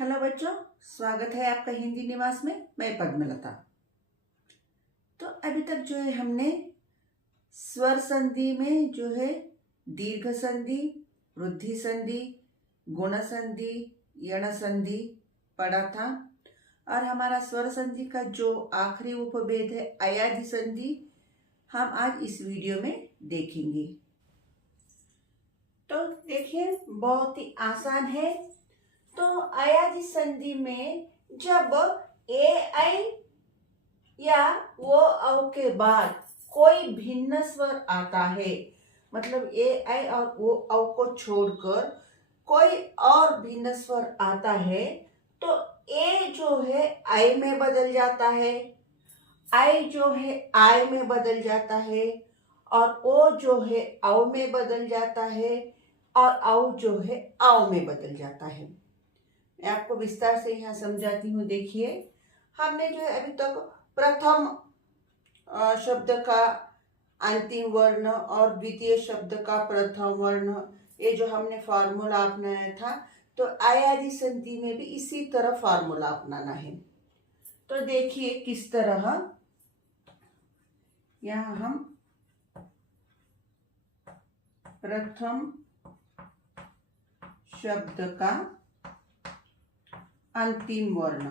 Hello बच्चों, स्वागत है आपका हिंदी निवास में। मैं पद्मलता। तो अभी तक जो है हमने स्वर संधि में जो है दीर्घ संधि, वृद्धि संधि, गुण संधि, यण संधि पढ़ा था। और हमारा स्वर संधि का जो आखिरी उपभेद है अयादि संधि, हम आज इस वीडियो में देखेंगे। तो देखिए, बहुत ही आसान है। तो अयादि संधि में जब ए आई या वो औ के बाद कोई भिन्न स्वर आता है, मतलब ए आई और वो औ को छोड़कर कोई और भिन्न स्वर आता है, तो ए जो है आई में बदल जाता है, आई जो है आई में बदल जाता है, और ओ जो है औ में बदल जाता है, और औ जो है औ में बदल जाता है। मैं आपको विस्तार से यहाँ समझाती हूँ। देखिए, हमने जो है अभी तक प्रथम शब्द का अंतिम वर्ण और द्वितीय शब्द का प्रथम वर्ण, ये जो हमने फॉर्मूला अपनाया था, तो अयादि संधि में भी इसी तरह फॉर्मूला अपनाना है। तो देखिए किस तरह। यहाँ हम प्रथम शब्द का अंतिम वर्ण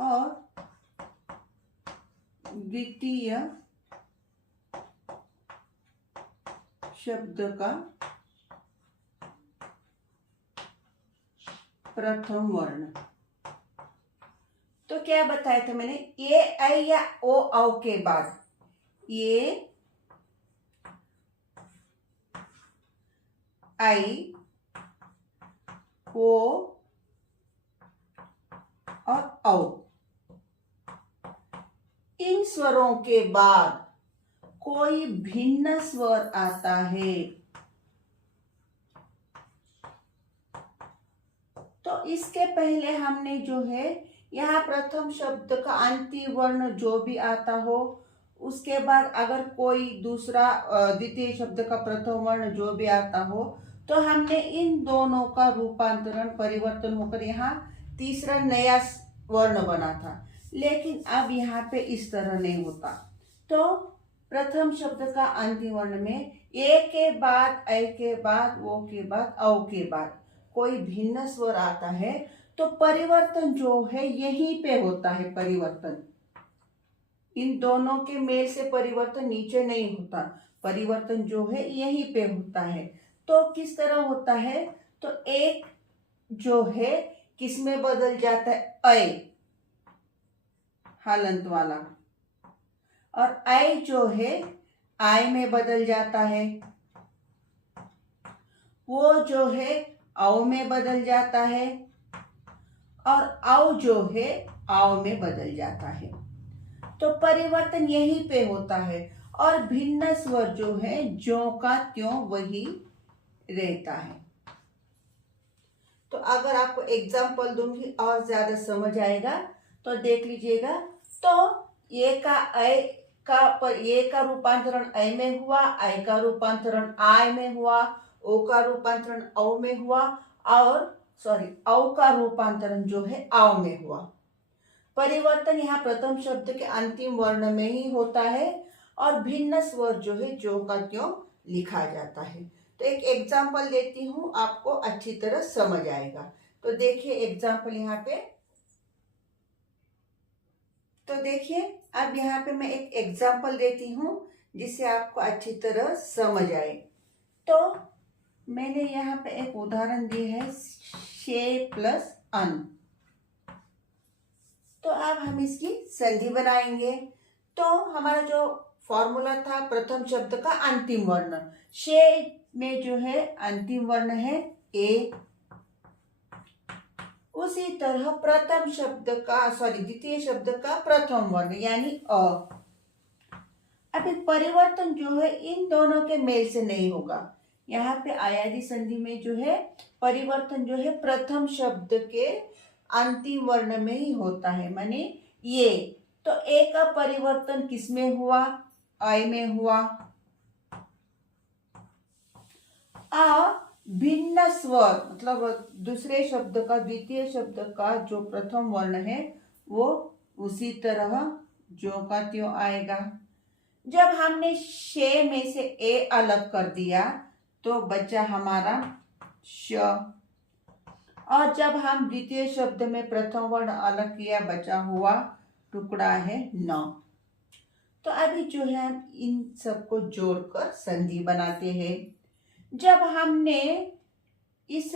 और द्वितीय शब्द का प्रथम वर्ण। तो क्या बताया था मैंने, ए आई या ओ औ के बाद ए आई ओ और औ, इन स्वरों के बाद कोई भिन्न स्वर आता है, तो इसके पहले हमने जो है यहाँ प्रथम शब्द का अंतिम वर्ण जो भी आता हो, उसके बाद अगर कोई दूसरा द्वितीय शब्द का प्रथम वर्ण जो भी आता हो, तो हमने इन दोनों का रूपांतरण परिवर्तन होकर यहाँ तीसरा नया वर्ण बना था। लेकिन अब यहाँ पे इस तरह नहीं होता। तो प्रथम शब्द का अंतिम वर्ण में ए के बाद ऐ के बाद वो के बाद औ के बाद कोई भिन्न स्वर आता है, तो परिवर्तन जो है यहीं पे होता है। परिवर्तन इन दोनों के मेल से परिवर्तन नीचे नहीं होता, परिवर्तन जो है यहीं पे होता है। तो किस तरह होता है, तो एक जो है किस में बदल जाता है, ऐ हलंत वाला, और आई जो है आई में बदल जाता है, वो जो है औ में बदल जाता है, और औ जो है औ में बदल जाता है। तो परिवर्तन यहीं पे होता है, और भिन्न स्वर जो है ज्यों का त्यों वही रहता है। तो अगर आपको एग्जाम्पल दूंगी और ज्यादा समझ आएगा, तो देख लीजिएगा। तो ये का ऐ का रूपांतरण ऐ में हुआ, ऐ का रूपांतरण आय में हुआ, ओ का रूपांतरण औ में हुआ, और औ का रूपांतरण जो है औ में हुआ। परिवर्तन यहाँ प्रथम शब्द के अंतिम वर्ण में ही होता है, और भिन्न स्वर जो है ज्यों का त्यों लिखा जाता है। तो एक एग्जाम्पल देती हूँ, आपको अच्छी तरह समझ आएगा। तो देखिए एग्जाम्पल यहाँ पे। तो देखिए, अब यहाँ पे मैं एक एग्जाम्पल देती हूँ जिससे आपको अच्छी तरह समझ आए। तो मैंने यहाँ पे एक उदाहरण दी है, शे प्लस अन। तो अब हम इसकी संधि बनाएंगे। तो हमारा जो फॉर्मूला था प्रथम शब्द का अंतिम वर्ण, शे में जो है अंतिम वर्ण है ए, उसी तरह प्रथम शब्द का द्वितीय शब्द का प्रथम वर्ण यानी अ। अभी परिवर्तन जो है इन दोनों के मेल से नहीं होगा। यहाँ पे अयादि संधि में जो है परिवर्तन जो है प्रथम शब्द के अंतिम वर्ण में ही होता है, माने ये। तो ए का परिवर्तन किस में हुआ, ऐ में हुआ, भिन्न स्वर मतलब दूसरे शब्द का द्वितीय शब्द का जो प्रथम वर्ण है वो उसी तरह जो का त्यों आएगा। जब हमने शे में से ए अलग कर दिया तो बचा हमारा श, और जब हम द्वितीय शब्द में प्रथम वर्ण अलग किया बचा हुआ टुकड़ा है न। तो अभी जो है हम इन सबको जोड़कर संधि बनाते हैं। जब हमने इस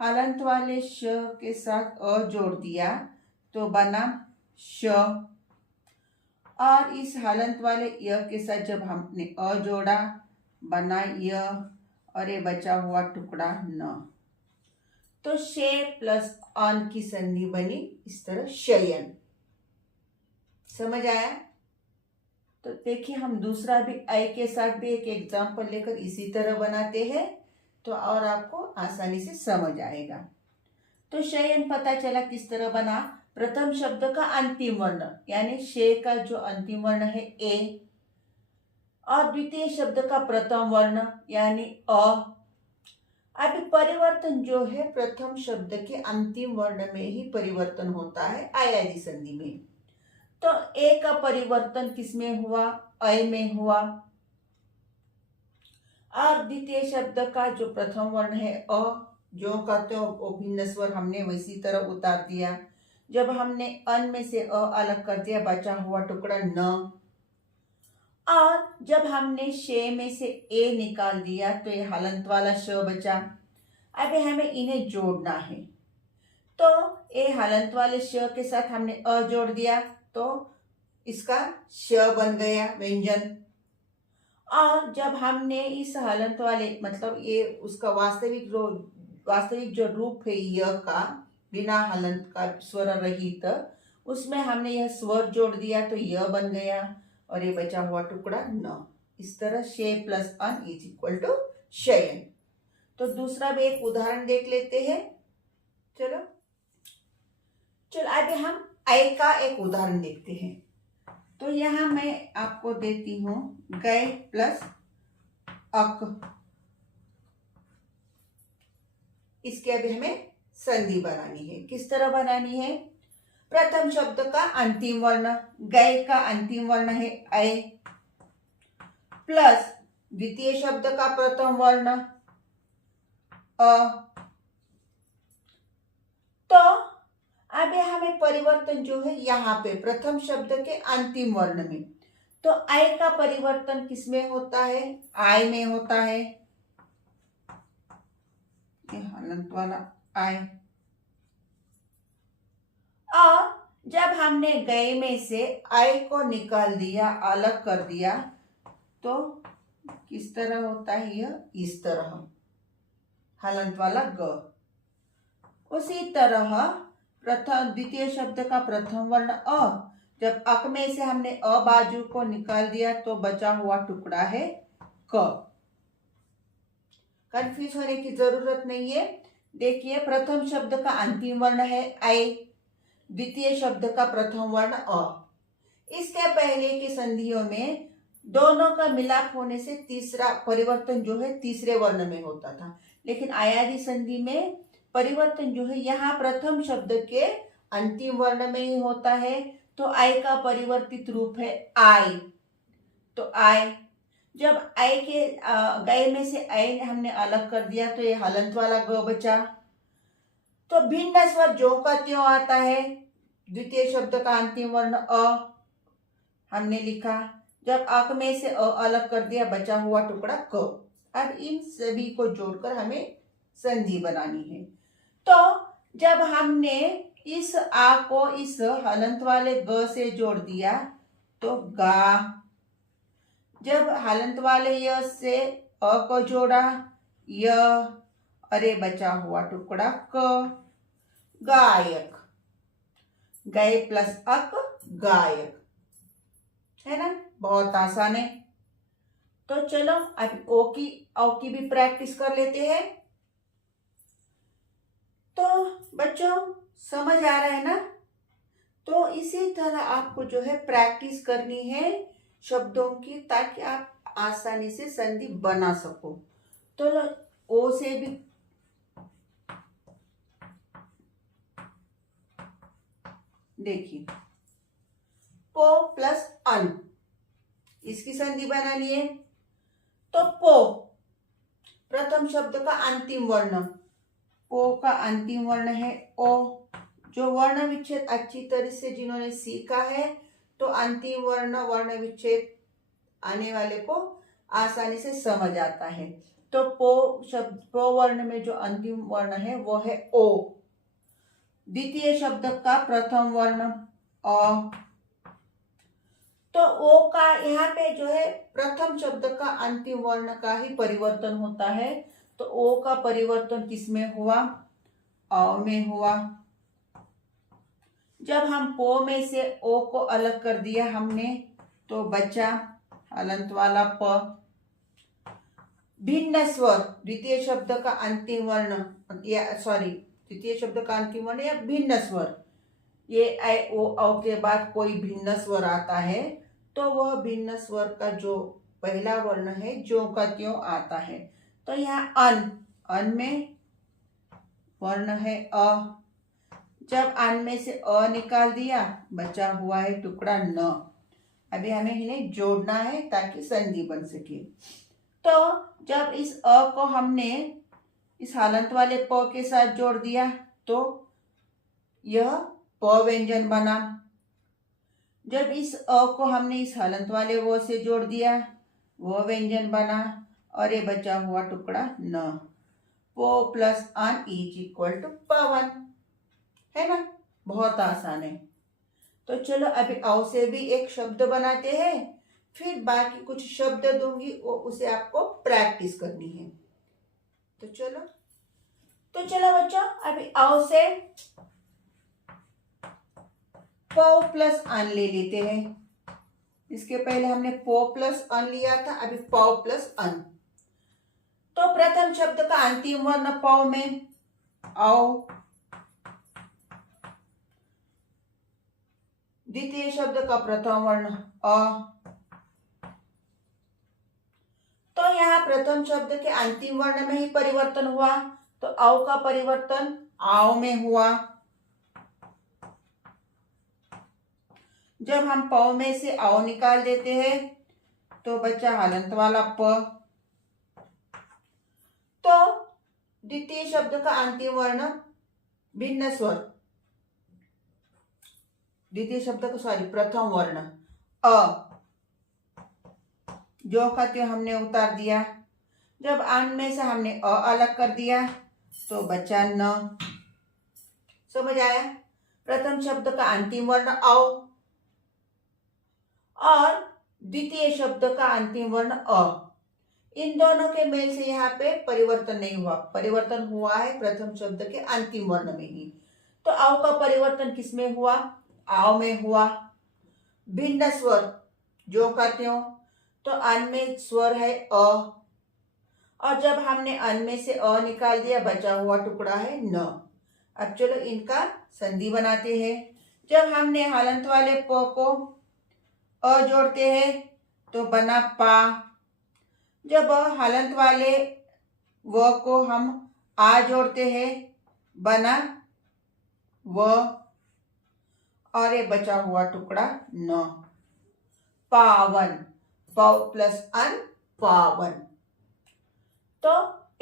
हलंत वाले श के साथ अ जोड़ दिया तो बना श, और इस हलंत वाले य के साथ जब हमने अ जोड़ा बना य, और ये बचा हुआ टुकड़ा न। तो शे प्लस अन की संधि बनी इस तरह शयन। समझ आया? तो देखिए हम दूसरा भी ऐ के साथ भी एक एग्जाम्पल लेकर इसी तरह बनाते हैं तो और आपको आसानी से समझ आएगा। तो शयन पता चला किस तरह बना। प्रथम शब्द का अंतिम वर्ण यानी शे का जो अंतिम वर्ण है ए, और द्वितीय शब्द का प्रथम वर्ण यानी अ। अभी परिवर्तन जो है प्रथम शब्द के अंतिम वर्ण में ही परिवर्तन होता है आयाजी संधि में। तो ए का परिवर्तन किसमें हुआ? अय में हुआ। और द्वितीय शब्द का जो प्रथम वर्ण है अ, जो कहते हो भिन्न स्वर हमने वैसी तरह उतार दिया। जब हमने अन में से अ अलग कर दिया बचा हुआ टुकड़ा न, और जब हमने शे में से ए निकाल दिया तो ये हलंत वाला श बचा। अभी हमें इन्हें जोड़ना है तो ए हलंत वाले श के साथ हमने अ जोड़ दिया तो इसका श बन गया व्यंजन। और जब हमने इस हलंत वाले मतलब ये उसका वास्तविक जो रूप है य का बिना हलंत का स्वर रहित, उसमें हमने यह स्वर जोड़ दिया तो य बन गया और ये बचा हुआ टुकड़ा न। इस तरह शे प्लस अन इज इक्वल टू शयन। तो दूसरा भी एक उदाहरण देख लेते हैं। चलो अभी हम ऐ का एक उदाहरण देखते हैं। तो यहां मैं आपको देती हूं गए प्लस अक। इसके अभी हमें संधि बनानी है। किस तरह बनानी है? प्रथम शब्द का अंतिम वर्ण गए का अंतिम वर्ण है ऐ, प्लस द्वितीय शब्द का प्रथम वर्ण अ। तो अभी हमें परिवर्तन जो है यहाँ पे प्रथम शब्द के अंतिम वर्ण में, तो ऐ का परिवर्तन किसमें होता है? आय में होता है। ये हलंत वाला आय। और जब हमने गए में से आय को निकाल दिया अलग कर दिया तो किस तरह होता है? यह इस तरह हलंत वाला ग। उसी तरह प्रथम द्वितीय शब्द का प्रथम वर्ण अ, जब अक में से हमने अ बाजू को निकाल दिया तो बचा हुआ टुकड़ा है क। कंफ्यूज होने की जरूरत नहीं है। देखिए प्रथम शब्द का अंतिम वर्ण है ऐ, द्वितीय शब्द का प्रथम वर्ण अ। इसके पहले की संधियों में दोनों का मिलाप होने से तीसरा परिवर्तन जो है तीसरे वर्ण में होता था, लेकिन आयादी संधि में परिवर्तन जो है यहाँ प्रथम शब्द के अंतिम वर्ण में ही होता है। तो आय का परिवर्तित रूप है आय। तो आय जब आय के गए में से आय हमने अलग कर दिया तो ये हलंत वाला ग बचा। तो भिन्न स्वर जो का त्यों आता है। द्वितीय शब्द का अंतिम वर्ण अ हमने लिखा, जब अक में से अ अलग कर दिया बचा हुआ टुकड़ा क। अब इन सभी को जोड़कर हमें संधि बनानी है। तो जब हमने इस आ को इस हलंत वाले ग से जोड़ दिया तो गा। जब हलंत वाले य से अ को जोड़ा य, अरे बचा हुआ टुकड़ा क, गायक। गए प्लस अक गायक, है ना? बहुत आसान है। तो चलो अब ओ की भी प्रैक्टिस कर लेते हैं। तो बच्चों समझ आ रहा है ना? तो इसी तरह आपको जो है प्रैक्टिस करनी है शब्दों की, ताकि आप आसानी से संधि बना सको। तो ओ से भी देखिए पो प्लस अन, इसकी संधि बनानी है। तो पो प्रथम शब्द का अंतिम वर्ण, पो का अंतिम वर्ण है ओ। जो वर्ण विच्छेद अच्छी तरह से जिन्होंने सीखा है तो अंतिम वर्ण विच्छेद आने वाले को आसानी से समझ आता है। तो पो वर्ण में जो अंतिम वर्ण है वो है ओ। द्वितीय शब्द का प्रथम वर्ण अ। तो ओ का यहाँ पे जो है प्रथम शब्द का अंतिम वर्ण का ही परिवर्तन होता है। तो ओ का परिवर्तन किसमें हुआ? अ में हुआ। जब हम पो में से ओ को अलग कर दिया हमने तो बचा हलंत वाला प। भिन्न स्वर, द्वितीय शब्द का अंतिम वर्ण द्वितीय शब्द का अंतिम वर्ण या भिन्न स्वर, ये ऐ ओ औ के बाद कोई भिन्न स्वर आता है तो वह भिन्न स्वर का जो पहला वर्ण है ज्यों का त्यों आता है। तो यहाँ अन में वर्ण है अ। जब अन में से अ निकाल दिया बचा हुआ है टुकड़ा न। अभी हमें इन्हें जोड़ना है ताकि संधि बन सके। तो जब इस अ को हमने इस हलंत वाले प के साथ जोड़ दिया तो यह प व्यंजन बना। जब इस अ को हमने इस हलंत वाले वो से जोड़ दिया वो व्यंजन बना और ये बचा हुआ टुकड़ा न। पो प्लस अन इज इक्वल टू पवन, है ना? बहुत आसान है। तो चलो अभी औ से भी एक शब्द बनाते हैं, फिर बाकी कुछ शब्द दूंगी वो उसे आपको प्रैक्टिस करनी है। तो चलो बच्चों अभी औ से पो प्लस अन ले लेते हैं। इसके पहले हमने पो प्लस अन लिया था, अभी पो प्लस अन। तो प्रथम शब्द का अंतिम वर्ण पौ में औ। द्वितीय शब्द का प्रथम वर्ण अ। तो यहाँ प्रथम शब्द के अंतिम वर्ण में ही परिवर्तन हुआ तो औ का परिवर्तन आओ में हुआ। जब हम पौ में से औ निकाल देते हैं तो बचा हलंत वाला प। तो द्वितीय शब्द का अंतिम वर्ण भिन्न स्वर, द्वितीय शब्द का प्रथम वर्ण अ, जो का त्यों हमने उतार दिया। जब अन में से हमने अ अलग कर दिया तो बचा न। समझ आया? प्रथम शब्द का अंतिम वर्ण औ और द्वितीय शब्द का अंतिम वर्ण अ, इन दोनों के मेल से यहाँ पे परिवर्तन नहीं हुआ। परिवर्तन हुआ है प्रथम शब्द के अंतिम वर्ण में ही। तो औ का परिवर्तन किसमें हुआ? आओ में हुआ। भिन्न स्वर जो का त्यों, तो अन में स्वर है अ और जब हमने अन में से अ निकाल दिया बचा हुआ टुकड़ा है न। अब चलो इनका संधि बनाते हैं। जब हमने हलंत वाले प को अ जोड़ते हैं तो बना पा। जब हलंत वाले व को हम आ जोड़ते हैं बना व और ये बचा हुआ टुकड़ा न। पावन, पौ प्लस अन पावन। तो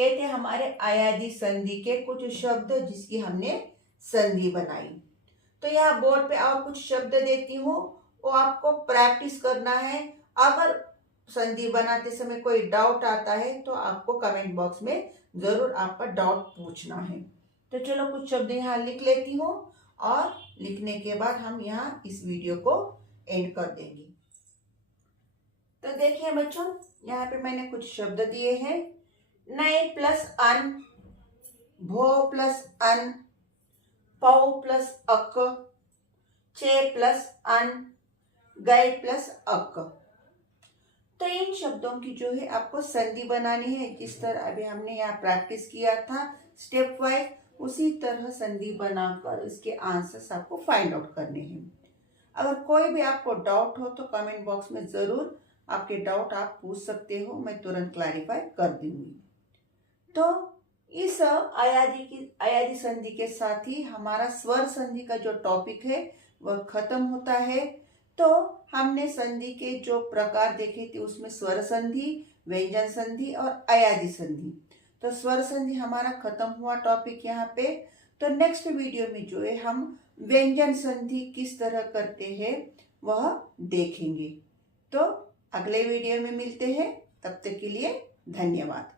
ये थे हमारे अयादी संधि के कुछ शब्द जिसकी हमने संधि बनाई। तो यहाँ बोर्ड पे और कुछ शब्द देती हूँ, वो आपको प्रैक्टिस करना है। अगर संधि बनाते समय कोई डाउट आता है तो आपको कमेंट बॉक्स में जरूर आपका डाउट पूछना है। तो चलो कुछ शब्द यहाँ लिख लेती हूँ और लिखने के बाद हम यहाँ इस वीडियो को एंड कर देंगे। तो देखिए बच्चों, यहाँ पे मैंने कुछ शब्द दिए हैं। नए प्लस अन, भो प्लस अन, पौ प्लस अक, चे प्लस अन, गए प्लस अक। तो इन शब्दों की जो है आपको संधि बनानी है। जिस तरह अभी हमने यहाँ प्रैक्टिस किया था स्टेप वाइज, उसी तरह संधि बनाकर इसके आंसर्स आपको फाइंड आउट करने हैं। अगर कोई भी आपको डाउट हो तो कमेंट बॉक्स में जरूर आपके डाउट आप पूछ सकते हो, मैं तुरंत क्लैरिफाई कर दूंगी। तो इस अयादी संधि के साथ ही हमारा स्वर संधि का जो टॉपिक है वह खत्म होता है। तो हमने संधि के जो प्रकार देखे थे उसमें स्वर संधि, व्यंजन संधि और अयादी संधि। तो स्वर संधि हमारा खत्म हुआ टॉपिक यहाँ पे। तो नेक्स्ट वीडियो में जो है हम व्यंजन संधि किस तरह करते हैं वह देखेंगे। तो अगले वीडियो में मिलते हैं, तब तक के लिए धन्यवाद।